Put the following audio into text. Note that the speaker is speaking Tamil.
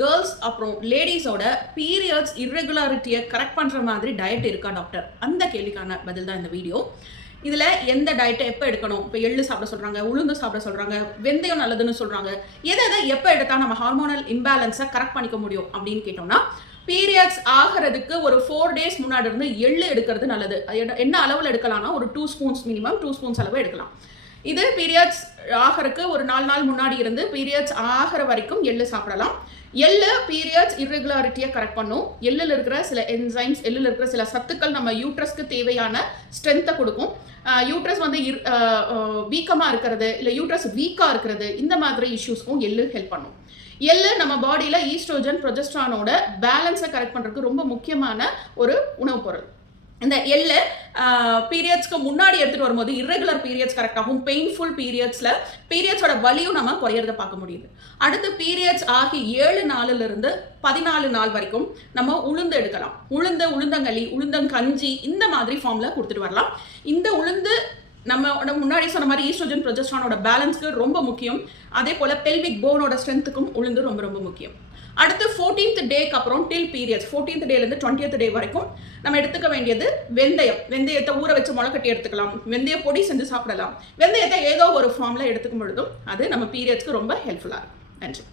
கேர்ள்ஸ் அப்புறம் லேடிஸோட பீரியட்ஸ் இர்ரெகுலாரிட்டியை கரெக்ட் பண்ணுற மாதிரி டயட் இருக்கா டாக்டர்? அந்த கேள்விக்கான பதில் தான் இந்த வீடியோ. இதில் எந்த டயட்டை எப்போ எடுக்கணும்? இப்போ எள்ளு சாப்பிட சொல்கிறாங்க, உளுந்து சாப்பிட சொல்கிறாங்க, வெந்தயம் நல்லதுன்னு சொல்கிறாங்க. எதை எப்போ எடுத்தால் நம்ம ஹார்மோனல் இம்பேலன்ஸை கரெக்ட் பண்ணிக்க முடியும் அப்படின்னு கேட்டோம்னா, பீரியட்ஸ் ஆகிறதுக்கு ஒரு 4 days முன்னாடி இருந்து எள்ளு எடுக்கிறது நல்லது. என்ன அளவில் எடுக்கலாம்னா ஒரு 2 spoons மினிமம் 2 spoons அளவு எடுக்கலாம். இது பீரியட்ஸ் ஆகிறதுக்கு ஒரு 4 நாள் முன்னாடி இருந்து பீரியட்ஸ் ஆகிற வரைக்கும் எள்ளு சாப்பிடலாம். எள்ளு பீரியட்ஸ் இர்ரெகுலாரிட்டியை கரெக்ட் பண்ணும். எள்ளில் இருக்கிற சில என்சைம்ஸ், எள்ளில் இருக்கிற சில சத்துக்கள் நம்ம யூட்ரஸ்க்கு தேவையான ஸ்ட்ரென்த்தை கொடுக்கும். யூட்ரஸ் வந்து வீக்கமாக இருக்கிறது, இல்லை யூட்ரஸ் வீக்காக இருக்கிறது, இந்த மாதிரி இஷ்யூஸ்க்கும் எள்ளு ஹெல்ப் பண்ணும். எள்ளு நம்ம பாடியில் ஈஸ்ட்ரோஜன் ப்ரொஜெஸ்ட்ரானோட பேலன்ஸை கரெக்ட் பண்ணுறதுக்கு ரொம்ப முக்கியமான ஒரு உணவுப் பொருள். இந்த எள்ளு பீரியட்ஸ்க்கு முன்னாடி எடுத்துகிட்டு வரும்போது இர்ரெகுலர் பீரியட்ஸ் கரெக்டாகும். பெயின்ஃபுல் பீரியட்ஸோட வலியும் நம்ம குறையிறத பார்க்க முடியுது. அடுத்து பீரியட்ஸ் ஆகி 7 நாளிலிருந்து 14 நாள் வரைக்கும் நம்ம உளுந்து எடுக்கலாம். உளுந்தங்களி, உளுந்தங்கஞ்சி இந்த மாதிரி ஃபார்மில் கொடுத்துட்டு வரலாம். இந்த உளுந்து நம்ம முன்னாடி சொன்ன மாதிரி ஈஸ்ட்ரோஜன் ப்ரொஜெஸ்ட்ரானோட பேலன்ஸ்க்கு ரொம்ப முக்கியம். அதே போல் பெல்விக் போனோட ஸ்ட்ரென்த்துக்கும் உளுந்து ரொம்ப ரொம்ப முக்கியம். அடுத்து 14th டேக்கு அப்புறம் டில் பீரியட்ஸ் 14th டேலேருந்து 20th டே வரைக்கும் நம்ம எடுத்துக்க வேண்டியது வெந்தயத்தை ஊற வச்சு முளைக்கட்டி எடுத்துக்கலாம். வெந்தய பொடி செஞ்சு சாப்பிடலாம். வெந்தயத்தை ஏதோ ஒரு ஃபார்மில் எடுத்துக்கும் பொழுதும் அது நம்ம பீரியட்ஸ்க்கு ரொம்ப ஹெல்ப்ஃபுல்லாக இருக்கும். நன்றி.